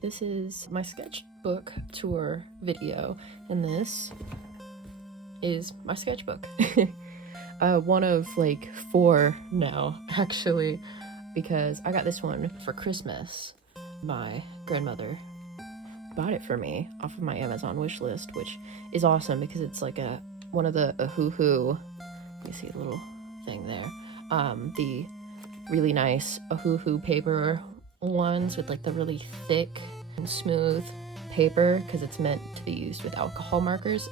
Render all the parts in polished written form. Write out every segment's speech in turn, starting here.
This is my sketchbook tour video, and this is my sketchbook. One of like 4 now, actually, because I got this one for Christmas. My grandmother bought it for me off of my Amazon wish list, which is awesome because it's like one of the Ohuhu, you see a little thing there, the really nice Ohuhu paper ones with like the really thick and smooth paper, because it's meant to be used with alcohol markers,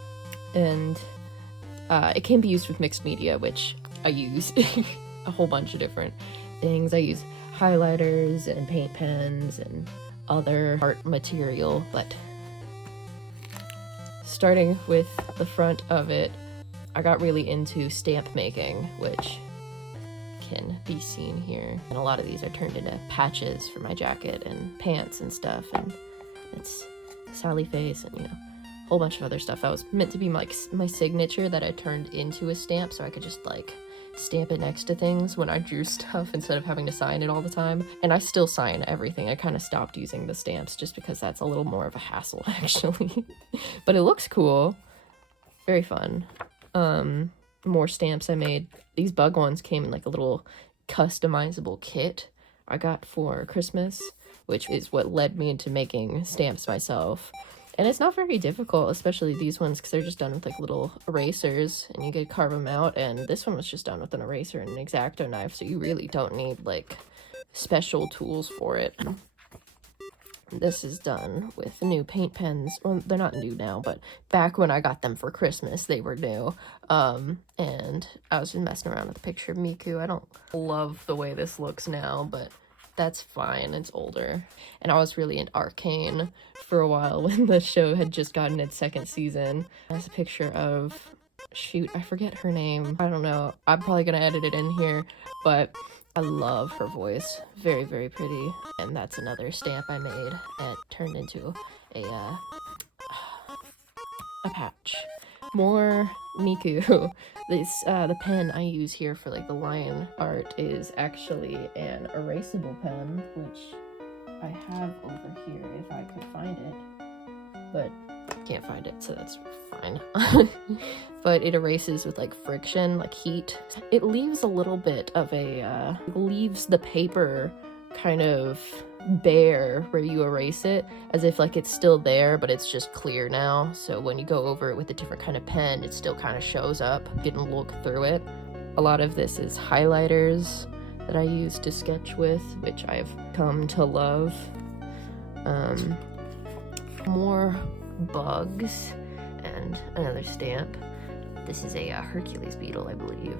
and it can be used with mixed media, which I use a whole bunch of different things. I use highlighters and paint pens and other art material, but starting with the front of it, I got really into stamp making, which can be seen here. And a lot of these are turned into patches for my jacket and pants and stuff, and it's Sally face and, you know, a whole bunch of other stuff. That was meant to be my signature that I turned into a stamp, so I could just like stamp it next to things when I drew stuff instead of having to sign it all the time. And I still sign everything. I kind of stopped using the stamps just because that's a little more of a hassle, actually. But it looks cool. Very fun. More stamps I made. These bug ones came in like a little customizable kit I got for Christmas, which is what led me into making stamps myself. And it's not very difficult, especially these ones, because they're just done with like little erasers and you could carve them out. And this one was just done with an eraser and an X-Acto knife, so you really don't need like special tools for it. This is done with new paint pens. Well, they're not new now, but back when I got them for Christmas, they were new. And I was just messing around with a picture of Miku. I don't love the way this looks now, but that's fine, it's older. And I was really into Arcane for a while when the show had just gotten its 2nd season. There's a picture of, shoot, I forget her name. I don't know, I'm probably gonna edit it in here, but I love her voice. Very, very pretty. And that's another stamp I made and turned into a patch. More Miku. This, the pen I use here for like the lion art is actually an erasable pen, which I have over here if I could find it, but can't find it, so that's fine. But it erases with like friction, like heat. It leaves a little bit of a, leaves the paper kind of bare where you erase it, as if like it's still there but it's just clear now, so when you go over it with a different kind of pen, it still kind of shows up. You can look through it. A lot of this is highlighters that I use to sketch with, which I've come to love. More bugs and another stamp. This is a Hercules beetle, I believe,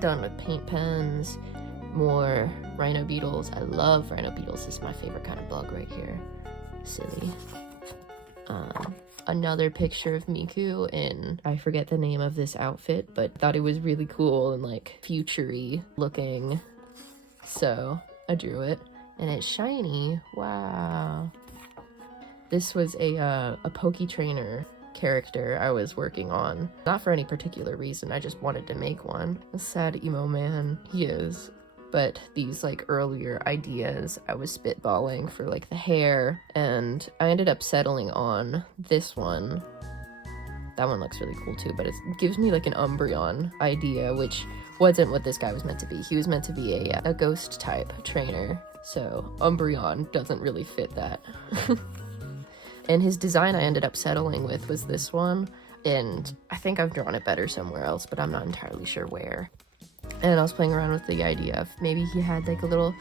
done with paint pens. More rhino beetles. I love rhino beetles. This is my favorite kind of bug right here. Silly. Another picture of Miku in, I forget the name of this outfit, but thought it was really cool and like future-y looking, so I drew it, and it's shiny. Wow. This was a Poke Trainer character I was working on, not for any particular reason, I just wanted to make one. A sad emo man he is. But these like earlier ideas I was spitballing for like the hair, and I ended up settling on this one. That one looks really cool too, but it gives me like an Umbreon idea, which wasn't what this guy was meant to be. He was meant to be a ghost type trainer, so Umbreon doesn't really fit that. And his design I ended up settling with was this one, and I think I've drawn it better somewhere else, but I'm not entirely sure where. And I was playing around with the idea of maybe he had like a little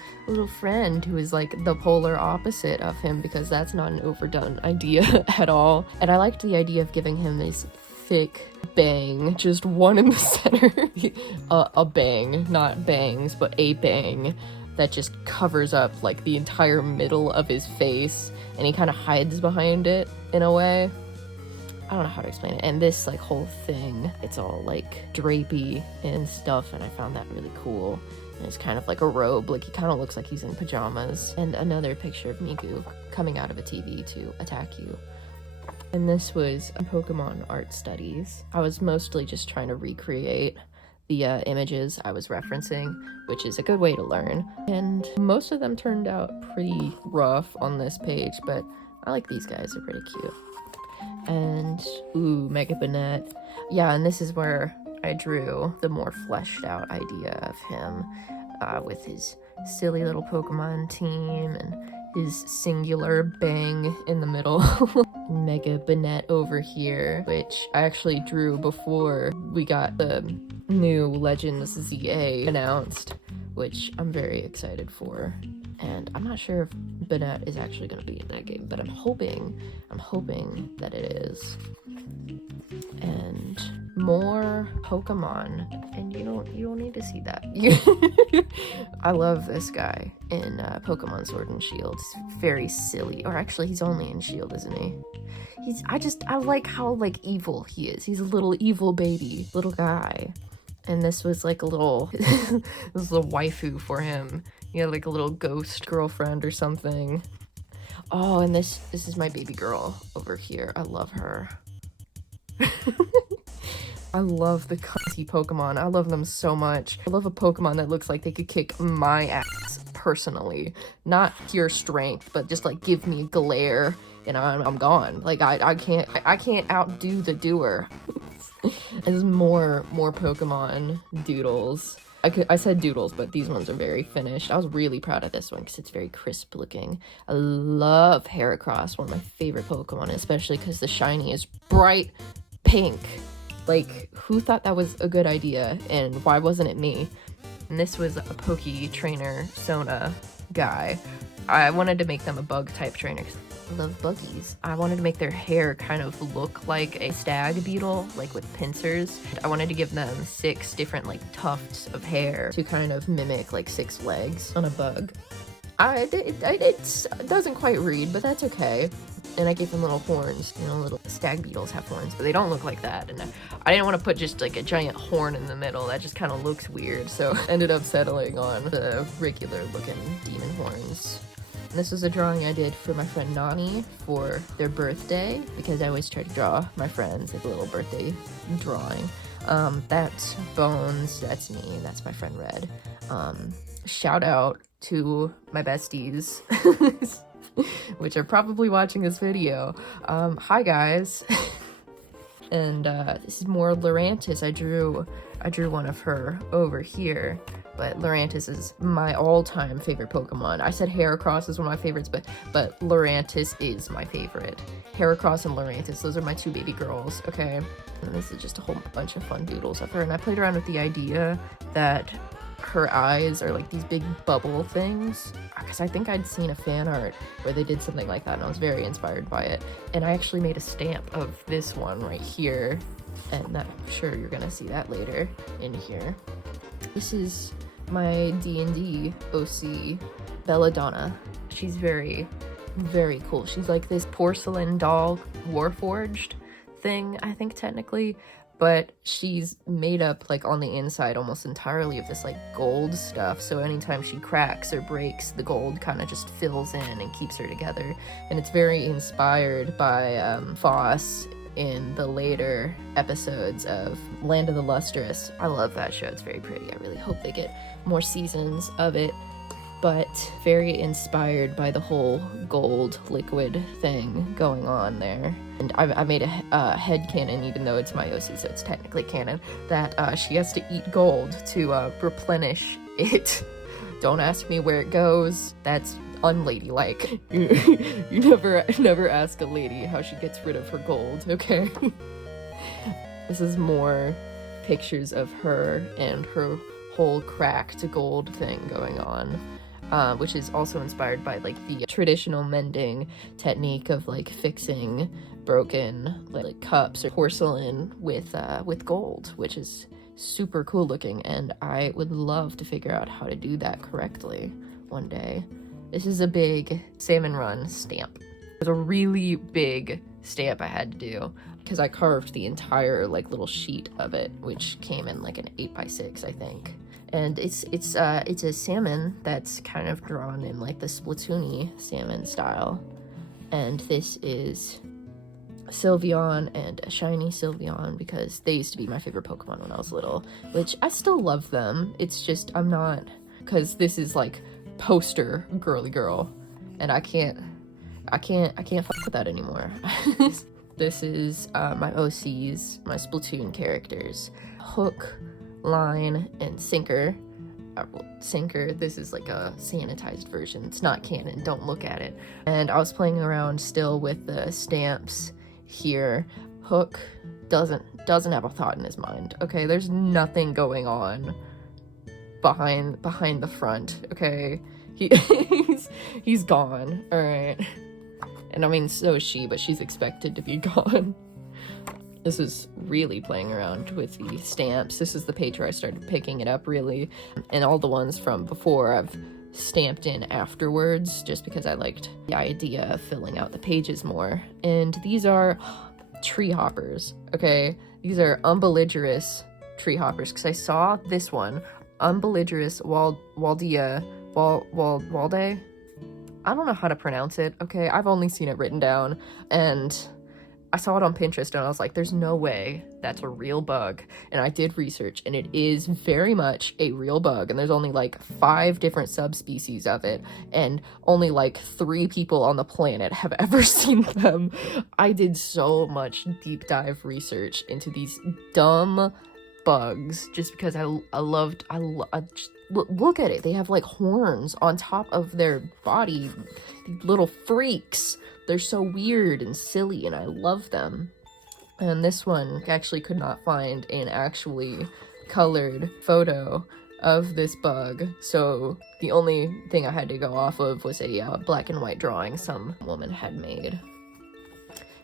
friend who was like the polar opposite of him, because that's not an overdone idea at all. And I liked the idea of giving him this thick bang, just one in the center. A bang, not bangs, but a bang that just covers up like the entire middle of his face, and he kind of hides behind it in a way. I don't know how to explain it. And this like whole thing, it's all like drapey and stuff, and I found that really cool. And it's kind of like a robe, like he kind of looks like he's in pajamas. And another picture of Miku coming out of a TV to attack you. And this was Pokemon art studies. I was mostly just trying to recreate the images I was referencing, which is a good way to learn. And most of them turned out pretty rough on this page, but I like these guys, they're pretty cute. And, ooh, Mega Bonnet. Yeah, and this is where I drew the more fleshed out idea of him with his silly little Pokemon team and his singular bang in the middle. Mega Bonnet over here, which I actually drew before we got the new Legends ZA announced, which I'm very excited for. And I'm not sure if Bonnet is actually going to be in that game, but I'm hoping that it is. And more Pokemon, and you don't need to see that. I love this guy in Pokemon Sword and Shield. He's very silly, or actually he's only in Shield, isn't he? I like how like evil he is. He's a little evil baby, little guy. And this was like a little, this was a waifu for him. He had like a little ghost girlfriend or something. Oh, and this is my baby girl over here. I love her. I love the cunty Pokemon. I love them so much. I love a Pokemon that looks like they could kick my ass personally. Not pure strength, but just like give me a glare and I'm gone. Like I can't outdo the doer. There's more Pokemon doodles. I said doodles, but these ones are very finished. I was really proud of this one because it's very crisp looking. I love Heracross, one of my favorite Pokemon, especially because the shiny is bright pink. Like, who thought that was a good idea, and why wasn't it me? And this was a Poke Trainer Sona guy. I wanted to make them a bug type trainer because I love buggies. I wanted to make their hair kind of look like a stag beetle, like with pincers. I wanted to give them 6 different like tufts of hair to kind of mimic like 6 legs on a bug. It doesn't quite read, but that's okay. And I gave them little horns. You know, little stag beetles have horns, but they don't look like that. And I didn't want to put just like a giant horn in the middle. That just kind of looks weird. So I ended up settling on the regular looking demon horns. And this is a drawing I did for my friend Nani for their birthday, because I always try to draw my friends like a little birthday drawing. That's Bones, that's me, that's my friend Red. Shout out to my besties, which are probably watching this video. Hi guys. And this is more Lurantis. I drew one of her over here, but Lurantis is my all-time favorite Pokemon. I said Heracross is one of my favorites, but Lurantis is my favorite. Heracross and Lurantis, those are my 2 baby girls, okay? And this is just a whole bunch of fun doodles of her, and I played around with the idea that her eyes are like these big bubble things, because I think I'd seen a fan art where they did something like that, and I was very inspired by it. And I actually made a stamp of this one right here, and I'm sure you're gonna see that later in here. This is my D&D OC, Belladonna. She's very, very cool. She's like this porcelain doll warforged thing, I think technically, but she's made up like on the inside almost entirely of this like gold stuff, so anytime she cracks or breaks, the gold kind of just fills in and keeps her together. And it's very inspired by Foss in the later episodes of Land of the Lustrous. I love that show, it's very pretty. I really hope they get more seasons of it, but very inspired by the whole gold liquid thing going on there. And I made a headcanon, even though it's my OC, so it's technically canon, that she has to eat gold to replenish it. Don't ask me where it goes, that's unladylike. You never ask a lady how she gets rid of her gold, okay? This is more pictures of her and her whole cracked gold thing going on. Which is also inspired by like the traditional mending technique of like fixing broken like cups or porcelain with gold, which is super cool looking, and I would love to figure out how to do that correctly one day. This is a big Salmon Run stamp. It was a really big stamp I had to do because I carved the entire like little sheet of it, which came in like an 8x6, I think. And it's a salmon that's kind of drawn in like the Splatoon-y salmon style. And this is Sylveon and a shiny Sylveon because they used to be my favorite Pokemon when I was little, which I still love them. It's just I'm not, because this is like poster girly girl, and I can't fuck with that anymore. This is my OCs, my Splatoon characters, Hook, Line, and Sinker. Sinker, this is like a sanitized version. It's not canon, don't look at it. And I was playing around still with the stamps here. Hook doesn't have a thought in his mind. Okay, there's nothing going on behind the front. Okay, he's gone. All right, and I mean so is she, but she's expected to be gone. This is really playing around with the stamps. This is the page where I started picking it up really, and all the ones from before I've stamped in afterwards just because I liked the idea of filling out the pages more. And these are tree hoppers, okay? These are umbelligerous tree hoppers because I saw this one, umbelligerous Walde. I don't know how to pronounce it, okay? I've only seen it written down, and I saw it on Pinterest and I was like, there's no way that's a real bug. And I did research and it is very much a real bug. And there's only like 5 different subspecies of it. And only like 3 people on the planet have ever seen them. I did so much deep dive research into these dumb bugs just because look at it. They have like horns on top of their body. These little freaks. They're so weird and silly, and I love them. And this one actually could not find an actually colored photo of this bug, so the only thing I had to go off of was a black and white drawing some woman had made.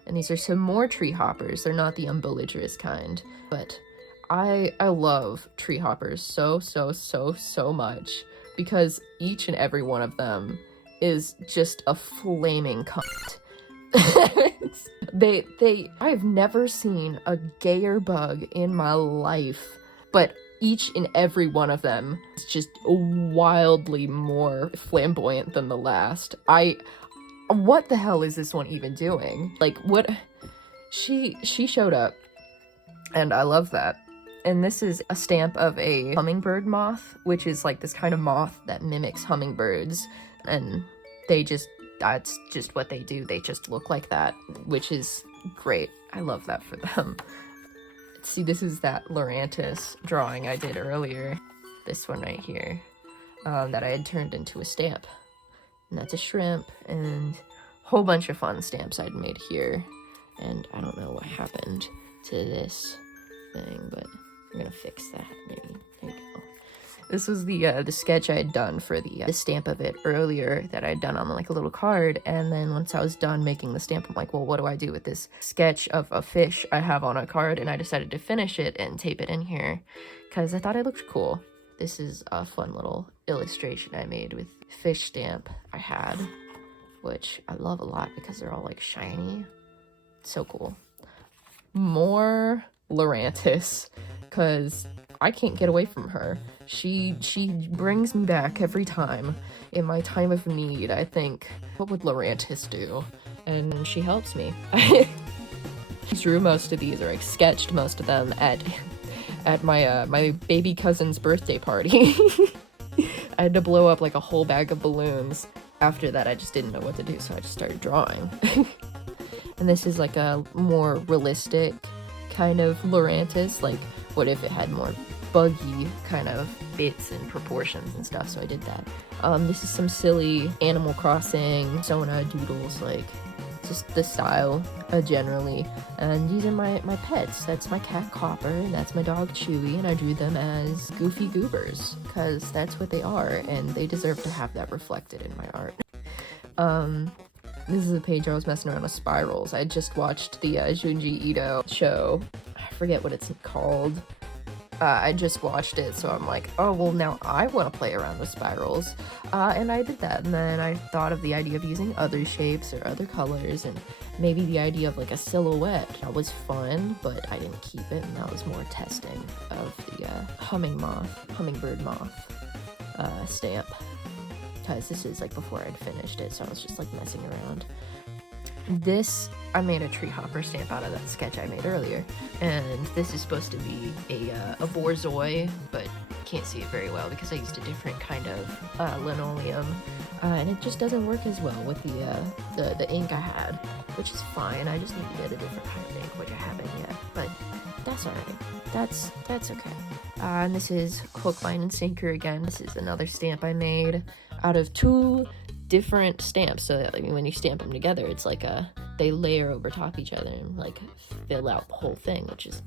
And these are some more tree hoppers. They're not the umbelligerous kind, but I love tree hoppers so much because each and every one of them is just a flaming cunt. I've never seen a gayer bug in my life, but each and every one of them is just wildly more flamboyant than the last. What the hell is this one even doing? Like, what? She showed up, and I love that. And this is a stamp of a hummingbird moth, which is like this kind of moth that mimics hummingbirds, and that's just what they do. They just look like that, which is great. I love that for them. See, this is that Lurantis drawing I did earlier. This one right here, that I had turned into a stamp. And that's a shrimp, and a whole bunch of fun stamps I'd made here. And I don't know what happened to this thing, but I'm gonna fix that. There you go. This was the sketch I had done for the stamp of it earlier that I'd done on like a little card, and then once I was done making the stamp, I'm like, well, what do I do with this sketch of a fish I have on a card? And I decided to finish it and tape it in here because I thought it looked cool. This is a fun little illustration I made with fish stamp I had, which I love a lot because they're all like shiny. So cool. More Lurantis, because I can't get away from her. She brings me back every time in my time of need. I think, what would Lurantis do? And she helps me. I drew most of these, or I sketched most of them at my my baby cousin's birthday party. I had to blow up like a whole bag of balloons. After that, I just didn't know what to do, so I just started drawing. And this is like a more realistic kind of Lurantis. Like, what if it had more buggy kind of bits and proportions and stuff, so I did that. This is some silly Animal Crossing Sona doodles, like just the style generally. And these are my pets. That's my cat Copper, and that's my dog Chewy, and I drew them as goofy goobers because that's what they are, and they deserve to have that reflected in my art. This is a page I was messing around with spirals. I just watched the Junji Ito show. I forget what it's called. I just watched it, so I'm like, oh, well, now I want to play around with spirals. And I did that, and then I thought of the idea of using other shapes or other colors, and maybe the idea of like a silhouette. That was fun, but I didn't keep it, and that was more testing of the hummingbird moth stamp. Because this is like before I'd finished it, so I was just like messing around. This, I made a tree hopper stamp out of that sketch I made earlier, and this is supposed to be a borzoi, but can't see it very well because I used a different kind of linoleum, and it just doesn't work as well with the ink I had, which is fine. I just need to get a different kind of ink, which I haven't yet, but that's alright. That's okay. And this is Hook, Line, and Sinker again. This is another stamp I made out of 2 different stamps, so that, like, when you stamp them together, it's like they layer over top each other and like fill out the whole thing, which is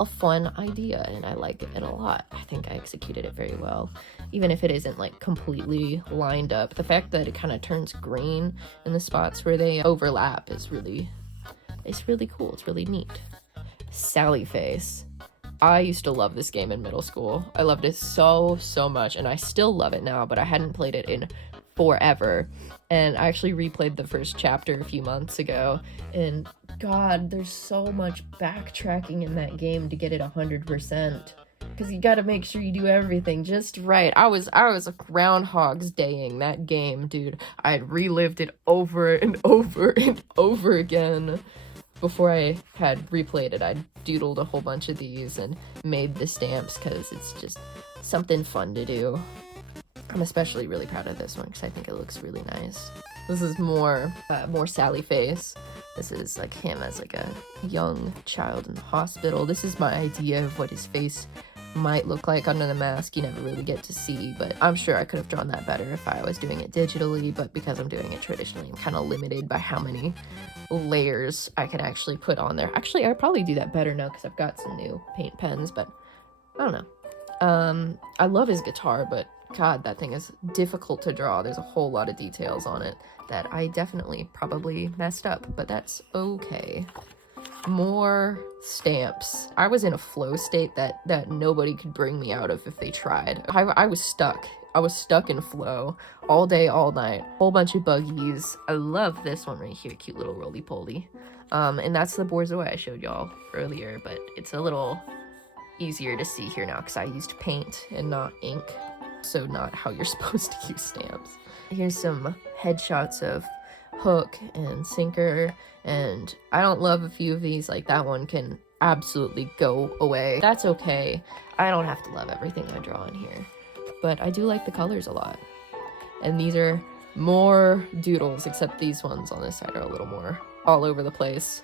a fun idea, and I like it a lot. I think I executed it very well, even if it isn't like completely lined up. The fact that it kind of turns green in the spots where they overlap is really cool. It's really neat. Sally Face. I used to love this game in middle school. I loved it so much, and I still love it now, but I hadn't played it in forever. And I actually replayed the first chapter a few months ago, and God, there's so much backtracking in that game to get it 100%. Because you gotta make sure you do everything just right. I was a Groundhog's Daying that game, dude. I had relived it over and over and over again. Before I had replayed it, I doodled a whole bunch of these and made the stamps because it's just something fun to do. I'm especially really proud of this one because I think it looks really nice. This is more Sally Face. This is like him as like a young child in the hospital. This is my idea of what his face might look like under the mask. You never really get to see, but I'm sure I could have drawn that better if I was doing it digitally, but because I'm doing it traditionally, I'm kind of limited by how many layers I can actually put on there. Actually, I'd probably do that better now because I've got some new paint pens, but I don't know. I love his guitar, but God, that thing is difficult to draw. There's a whole lot of details on it that I definitely probably messed up, but that's okay. More stamps. I was in a flow state that nobody could bring me out of if they tried. I was stuck. I was stuck in flow all day, all night. Whole bunch of buggies. I love this one right here, cute little roly-poly. And that's the borzoi I showed y'all earlier, but it's a little easier to see here now because I used paint and not ink, so not how you're supposed to use stamps. Here's some headshots of Hook and Sinker, and I don't love a few of these. Like, that one can absolutely go away. That's okay. I don't have to love everything I draw in here, but I do like the colors a lot. And these are more doodles, except these ones on this side are a little more all over the place.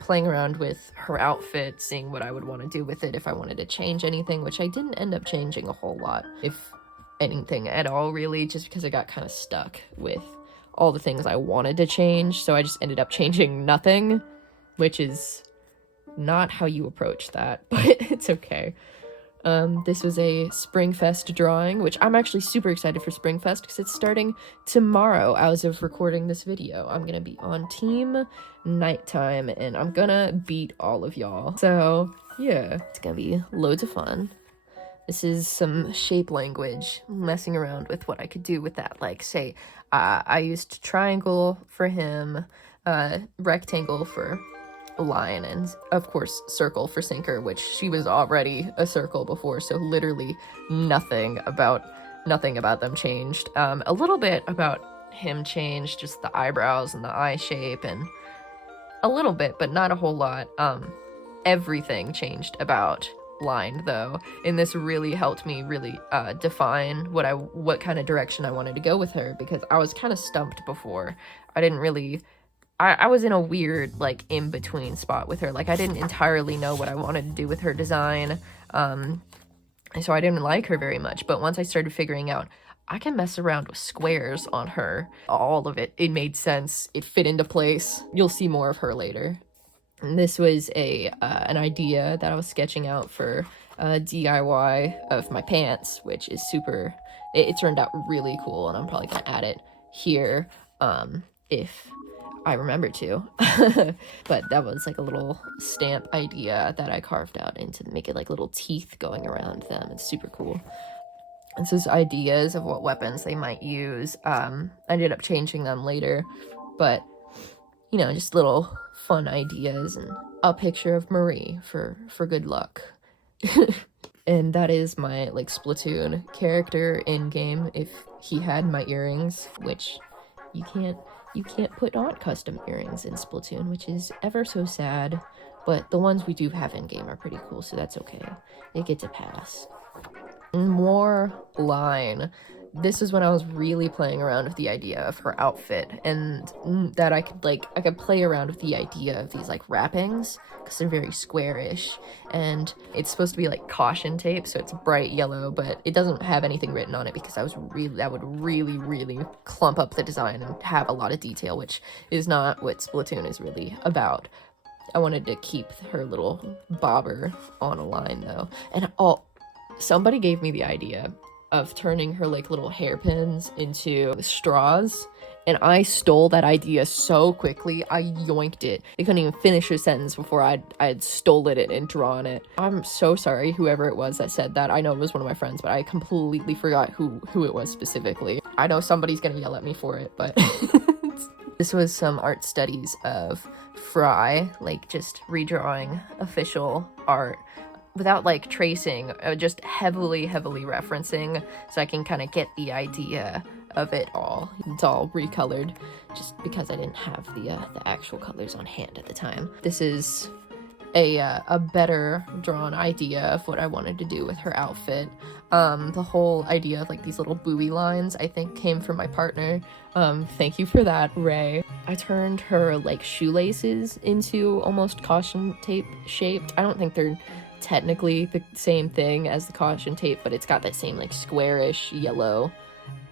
Playing around with her outfit, seeing what I would want to do with it if I wanted to change anything, which I didn't end up changing a whole lot, if anything at all, really, just because I got kind of stuck with all the things I wanted to change, so I just ended up changing nothing, which is not how you approach that, but it's okay. This was a Springfest drawing, which I'm actually super excited for Springfest because it's starting tomorrow as of recording this video. I'm gonna be on Team Nighttime, and I'm gonna beat all of y'all. So, yeah, it's gonna be loads of fun. This is some shape language, messing around with what I could do with that. Like, say, I used triangle for him, rectangle for Line, and of course circle for Sinker, which she was already a circle before, so literally nothing about them changed. A little bit about him changed, just the eyebrows and the eye shape, and a little bit, but not a whole lot. Everything changed about Line, though, and this really helped me really define what kind of direction I wanted to go with her, because I was kind of stumped before. I was in a weird, like, in-between spot with her. Like, I didn't entirely know what I wanted to do with her design, so I didn't like her very much. But once I started figuring out, I can mess around with squares on her, all of it made sense. It fit into place. You'll see more of her later. And this was an idea that I was sketching out for DIY of my pants, which is super... It turned out really cool, and I'm probably gonna add it here if I remember to. But that was like a little stamp idea that I carved out into make it like little teeth going around them. It's super cool. And so ideas of what weapons they might use. I ended up changing them later, but you know, just little fun ideas, and a picture of Marie for good luck. And that is my like Splatoon character in game if he had my earrings, which you you can't put on custom earrings in Splatoon, which is ever so sad, but the ones we do have in-game are pretty cool, so that's okay. It gets a pass. More line. This is when I was really playing around with the idea of her outfit, and that I could play around with the idea of these like wrappings, because they're very squarish, and it's supposed to be like caution tape, so it's bright yellow, but it doesn't have anything written on it because that would really clump up the design and have a lot of detail, which is not what Splatoon is really about. I wanted to keep her little bobber on a line though, and somebody gave me the idea of turning her like little hairpins into straws, and I stole that idea so quickly. I yoinked it. They couldn't even finish her sentence before I'd stolen it and drawn it. I'm so sorry whoever it was that said that. I know it was one of my friends, but I completely forgot who it was specifically. I know somebody's gonna yell at me for it, but this was some art studies of Fry, like just redrawing official art without like tracing, just heavily referencing, so I can kind of get the idea of it all. It's all recolored just because I didn't have the actual colors on hand at the time. This is a better drawn idea of what I wanted to do with her outfit. The whole idea of like these little buoy lines, I think, came from my partner. Thank you for that, Ray. I turned her like shoelaces into almost caution tape shaped. I don't think they're technically the same thing as the caution tape, but it's got that same like squarish yellow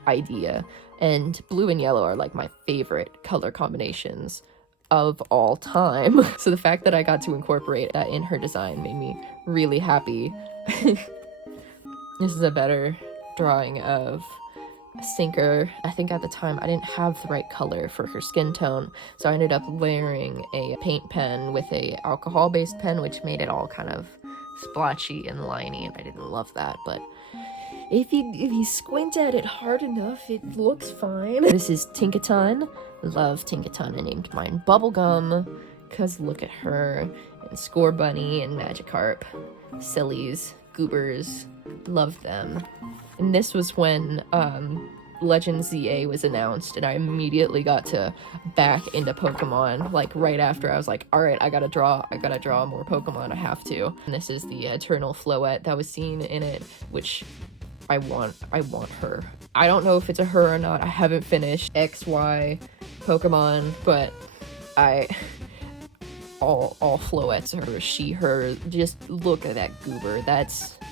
idea, and blue and yellow are like my favorite color combinations of all time. So the fact that I got to incorporate that in her design made me really happy. This is a better drawing of Sinker. I think at the time I didn't have the right color for her skin tone, so I ended up layering a paint pen with a alcohol-based pen, which made it all kind of splotchy and liney, and I didn't love that, but if you squint at it hard enough, it looks fine. This is Tinkaton. Love Tinkaton. I named mine Bubblegum, because look at her, and Score Bunny and Magikarp. Sillies, goobers, love them. And this was when Legend ZA was announced, and I immediately got to back into Pokemon. Like right after, I was like, all right, I gotta draw more Pokemon, I have to. And this is the Eternal Floette that was seen in it, which I want her. I don't know if it's a her or not. I haven't finished XY Pokemon, but all Floettes are she, her. Just look at that goober.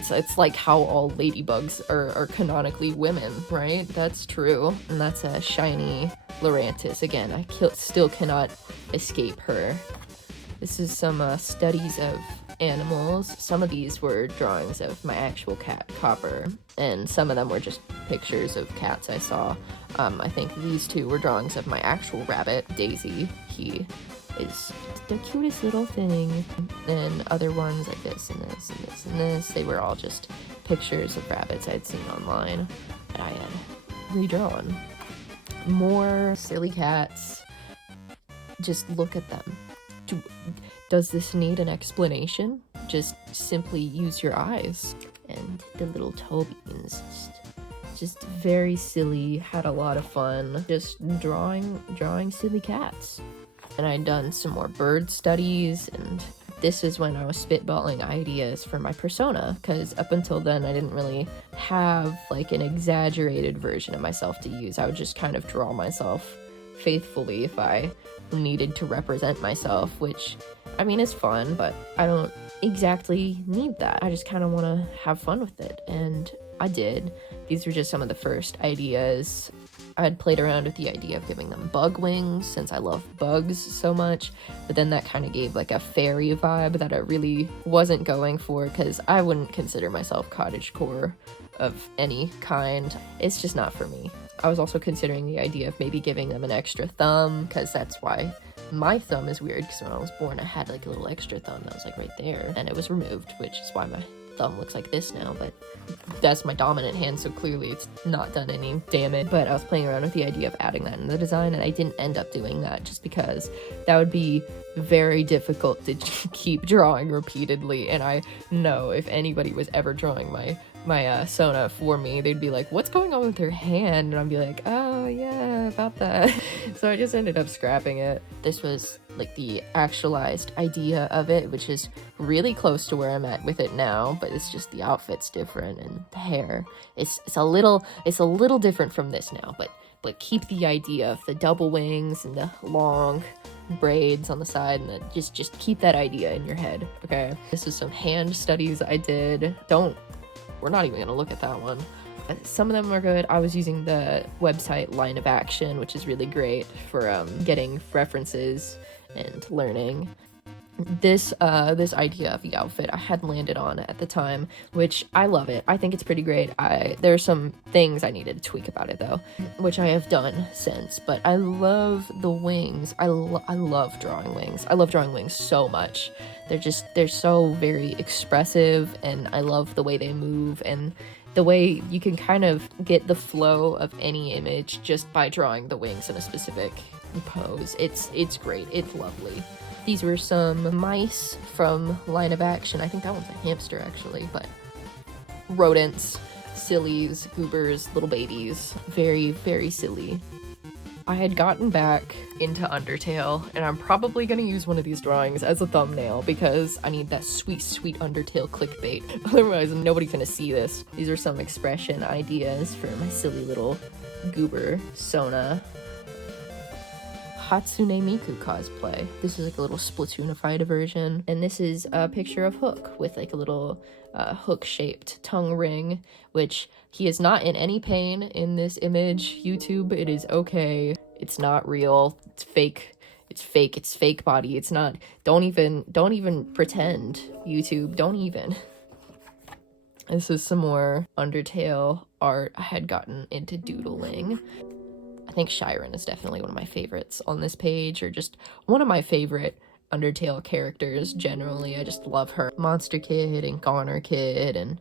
It's like how all ladybugs are canonically women, right? That's true. And that's a shiny Lurantis. Again, I still cannot escape her. This is some studies of animals. Some of these were drawings of my actual cat, Copper, and some of them were just pictures of cats I saw. I think these two were drawings of my actual rabbit, Daisy. He is the cutest little thing. And other ones like this and this and this and this, they were all just pictures of rabbits I'd seen online that I had redrawn. More silly cats. Just look at them. Does this need an explanation? Just simply use your eyes. And the little Tobies, just very silly, had a lot of fun, just drawing silly cats. And I'd done some more bird studies, and this is when I was spitballing ideas for my persona, because up until then I didn't really have like an exaggerated version of myself to use. I would just kind of draw myself faithfully if I needed to represent myself, which I mean is fun, but I don't exactly need that. I just kind of want to have fun with it, and I did. These were just some of the first ideas. I had played around with the idea of giving them bug wings since I love bugs so much, but then that kind of gave like a fairy vibe that I really wasn't going for, because I wouldn't consider myself cottagecore of any kind. It's just not for me. I was also considering the idea of maybe giving them an extra thumb, because that's why my thumb is weird, because when I was born I had like a little extra thumb that was like right there, and it was removed, which is why my thumb looks like this now, but that's my dominant hand, so clearly it's not done any damage. But I was playing around with the idea of adding that in the design, and I didn't end up doing that just because that would be very difficult to keep drawing repeatedly, and I know if anybody was ever drawing my my Sona for me. They'd be like, what's going on with her hand? And I'd be like, oh yeah, about that. So I just ended up scrapping it. This was like the actualized idea of it, which is really close to where I'm at with it now, but it's just the outfit's different and the hair. It's a little different from this now, but keep the idea of the double wings and the long braids on the side, and just keep that idea in your head, okay? This is some hand studies I did. We're not even gonna look at that one. Some of them are good. I was using the website Line of Action, which is really great for getting references and learning. This idea of the outfit I had landed on at the time, which I love it. I think it's pretty great. There are some things I needed to tweak about it though, which I have done since, but I love the wings. I love drawing wings. I love drawing wings so much. They're so very expressive, and I love the way they move and the way you can kind of get the flow of any image just by drawing the wings in a specific pose. It's great. It's lovely. These were some mice from Line of Action. I think that one's a hamster actually, but rodents, sillies, goobers, little babies. Very, very silly. I had gotten back into Undertale, and I'm probably gonna use one of these drawings as a thumbnail because I need that sweet, sweet Undertale clickbait. Otherwise, nobody's gonna see this. These are some expression ideas for my silly little goober, Sona. Hatsune Miku cosplay. This is like a little Splatoonified version, and this is a picture of Hook with like a little hook-shaped tongue ring, which he is not in any pain in this image. YouTube, it is okay. It's not real. It's fake. It's fake. It's fake body. It's not. Don't even pretend. YouTube, don't even. This is some more Undertale art. I had gotten into doodling. I think Shiren is definitely one of my favorites on this page, or just one of my favorite Undertale characters generally. I just love her. Monster Kid and Goner Kid, and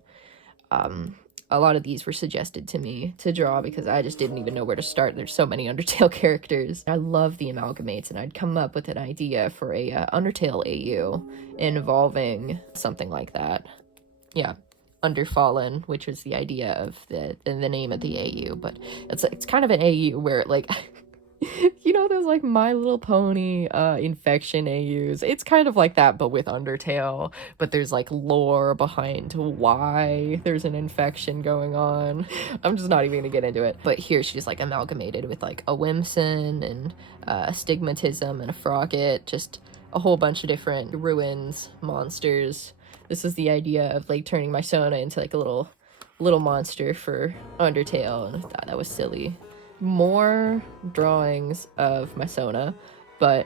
a lot of these were suggested to me to draw because I just didn't even know where to start. There's so many Undertale characters. I love the amalgamates, and I'd come up with an idea for a Undertale AU involving something like that. Yeah. Underfallen, which was the idea of the name of the AU, but it's kind of an AU where like you know those like My Little Pony infection AUs. It's kind of like that, but with Undertale, but there's like lore behind why there's an infection going on. I'm just not even gonna get into it, but here she's like amalgamated with like a Whimsun and Astigmatism and a Froggit, just a whole bunch of different ruins, monsters. This is the idea of like turning my Sona into like a little monster for Undertale, and I thought that was silly. More drawings of my Sona, but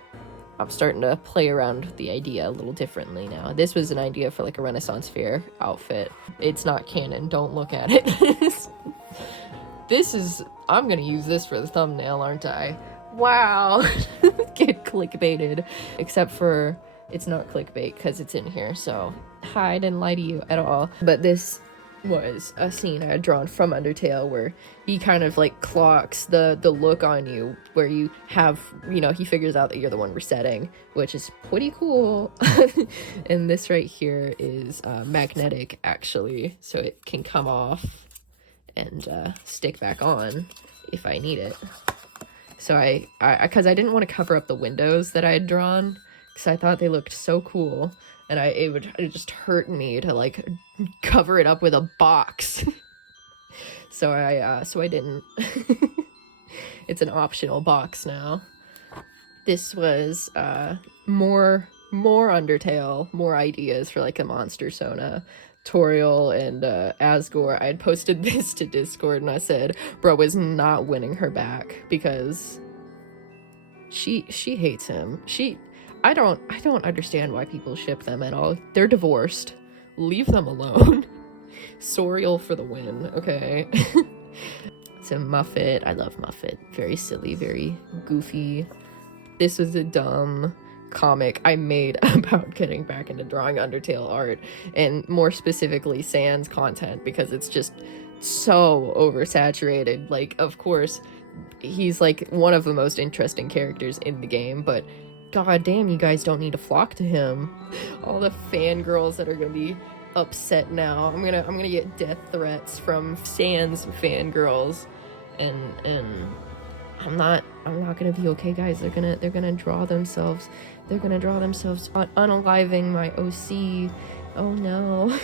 I'm starting to play around with the idea a little differently now. This was an idea for like a Renaissance Fair outfit. It's not canon, don't look at it. I'm gonna use this for the thumbnail, aren't I? Wow. Get clickbaited. Except for it's not clickbait because it's in here, so I didn't lie to you at all. But this was a scene I had drawn from Undertale where he kind of like clocks the look on you, where you have, you know, he figures out that you're the one resetting, which is pretty cool. And this right here is magnetic actually, so it can come off and stick back on if I need it. So because I didn't want to cover up the windows that I had drawn, because I thought they looked so cool, and it just hurt me to like cover it up with a box. so I didn't. It's an optional box now. This was more Undertale, more ideas for like a monster Sona. Toriel and Asgore. I had posted this to Discord and I said bro is not winning her back because she hates him. I don't understand why people ship them at all. They're divorced. Leave them alone. Soriel for the win, okay? It's a Muffet. I love Muffet. Very silly, very goofy. This was a dumb comic I made about getting back into drawing Undertale art, and more specifically Sans content, because it's just so oversaturated. Like, of course, he's like one of the most interesting characters in the game, but god damn, you guys don't need to flock to him. All the fangirls that are gonna be upset now. I'm gonna get death threats from Sans fangirls, and I'm not gonna be okay, guys. They're gonna draw themselves unaliving my OC. Oh no.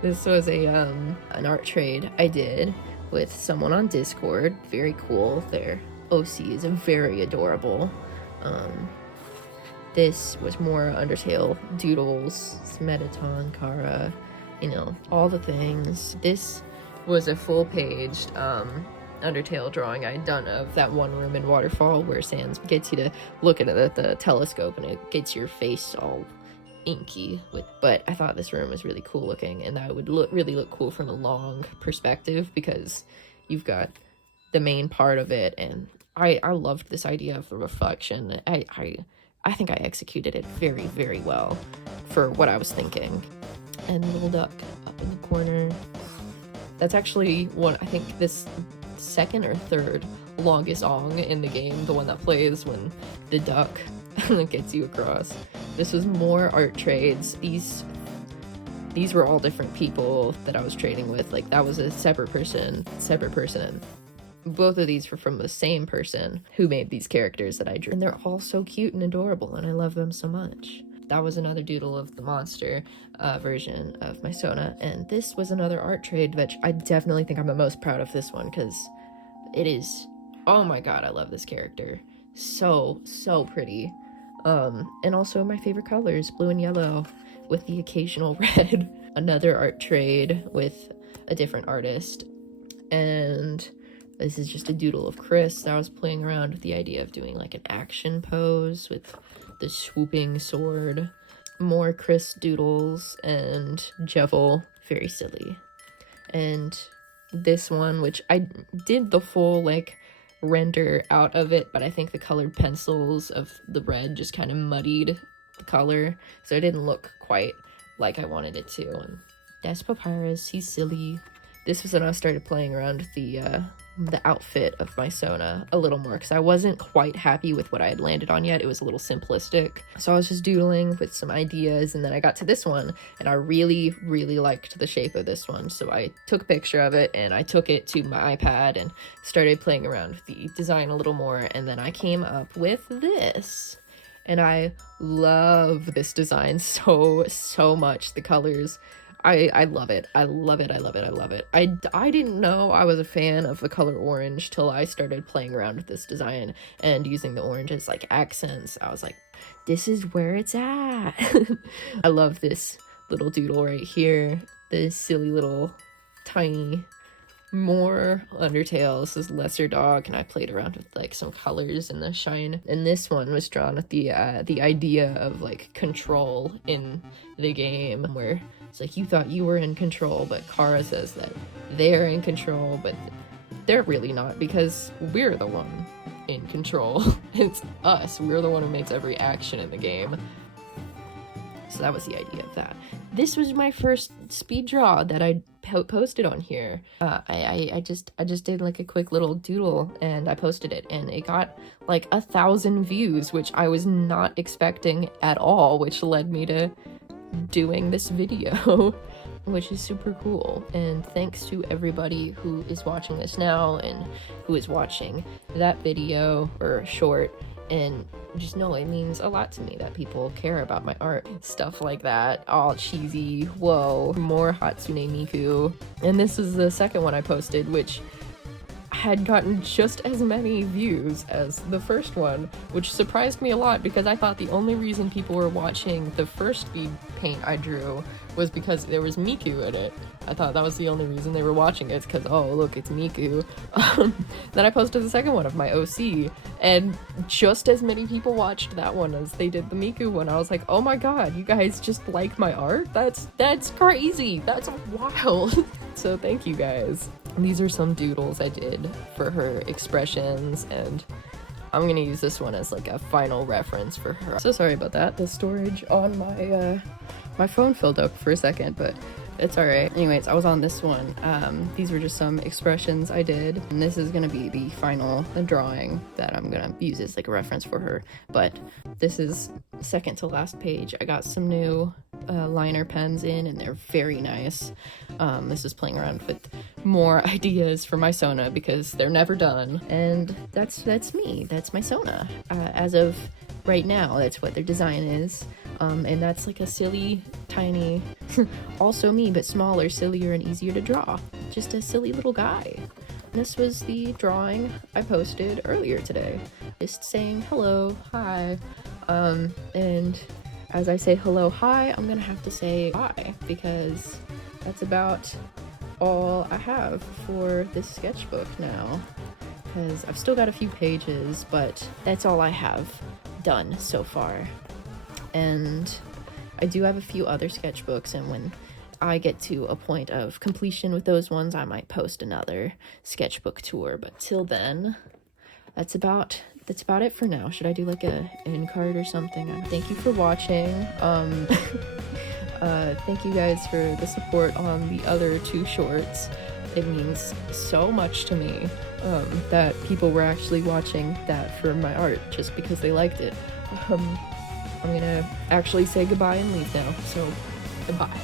This was an art trade I did with someone on Discord. Very cool. Their OC is very adorable. This was more Undertale doodles, Mettaton, Kara, you know, all the things. This was a full-paged Undertale drawing I'd done of that one room in Waterfall where Sans gets you to look at it at the telescope and it gets your face all inky with. But I thought this room was really cool looking, and that would really look cool from a long perspective because you've got the main part of it, and I loved this idea of the reflection. I think I executed it very, very well for what I was thinking. And the little duck up in the corner. That's actually one, I think this second or third longest song in the game, the one that plays when the duck gets you across. This was more art trades. These were all different people that I was trading with. Like, that was a separate person. Both of these were from the same person who made these characters that I drew. And they're all so cute and adorable, and I love them so much. That was another doodle of the monster version of my Sona. And this was another art trade, which I definitely think I'm the most proud of this one, because it is, oh my god, I love this character. So pretty. And also my favorite colors, blue and yellow, with the occasional red. Another art trade with a different artist. And this is just a doodle of Chris. I was playing around with the idea of doing like an action pose with the swooping sword. More Chris doodles and Jevil, very silly. And this one, which I did the full like render out of it, but I think the colored pencils of the red just kind of muddied the color, so it didn't look quite like I wanted it to. And that's Papyrus, he's silly. This was when I started playing around with the outfit of my Sona a little more, because I wasn't quite happy with what I had landed on yet. It was a little simplistic, so I was just doodling with some ideas, and then I got to this one, and I really liked the shape of this one, so I took a picture of it, and I took it to my iPad and started playing around with the design a little more, and then I came up with this. And I love this design so much. The colors, I love it. I love it. I didn't know I was a fan of the color orange till I started playing around with this design and using the orange as like accents. I was like, this is where it's at. I love this little doodle right here. This silly little tiny, more Undertale. This is Lesser Dog, and I played around with like some colors and the shine. And this one was drawn with the idea of like control in the game, where it's like you thought you were in control, but Kara says that they're in control, but they're really not, because we're the one in control. It's us. We're the one who makes every action in the game. So that was the idea of that. This was my first speed draw that I posted on here. I just did like a quick little doodle and I posted it, and it got like 1,000 views, which I was not expecting at all, which led me to doing this video, which is super cool. And thanks to everybody who is watching this now and who is watching that video or short. And just know it means a lot to me that people care about my art. Stuff like that. All cheesy. Whoa. More Hatsune Miku. And this is the second one I posted, which had gotten just as many views as the first one, which surprised me a lot, because I thought the only reason people were watching the first speed paint I drew was because there was Miku in it. I thought that was the only reason they were watching it, because, oh, look, it's Miku. Then I posted the second one of my OC, and just as many people watched that one as they did the Miku one. I was like, oh my god, you guys just like my art? That's crazy. That's wild. So thank you guys. These are some doodles I did for her expressions, and I'm gonna use this one as like a final reference for her. So sorry about that. The storage on my phone filled up for a second, but It's alright. Anyways, I was on this one. These were just some expressions I did, and this is gonna be the final drawing that I'm gonna use as like a reference for her. But this is second to last page. I got some new liner pens in, and they're very nice. This is playing around with more ideas for my Sona because they're never done. And that's me. That's my Sona. As of right now, that's what their design is. And that's like a silly, tiny, also me, but smaller, sillier, and easier to draw. Just a silly little guy. This was the drawing I posted earlier today. Just saying hello, hi. And as I say hello, hi, I'm gonna have to say bye, because that's about all I have for this sketchbook now. Because I've still got a few pages, but that's all I have done so far. And I do have a few other sketchbooks, and when I get to a point of completion with those ones, I might post another sketchbook tour. But till then, that's about it for now. Should I do like a end card or something? Thank you for watching. Thank you guys for the support on the other 2 shorts. It means so much to me that people were actually watching that for my art just because they liked it. I'm gonna actually say goodbye and leave now, so goodbye.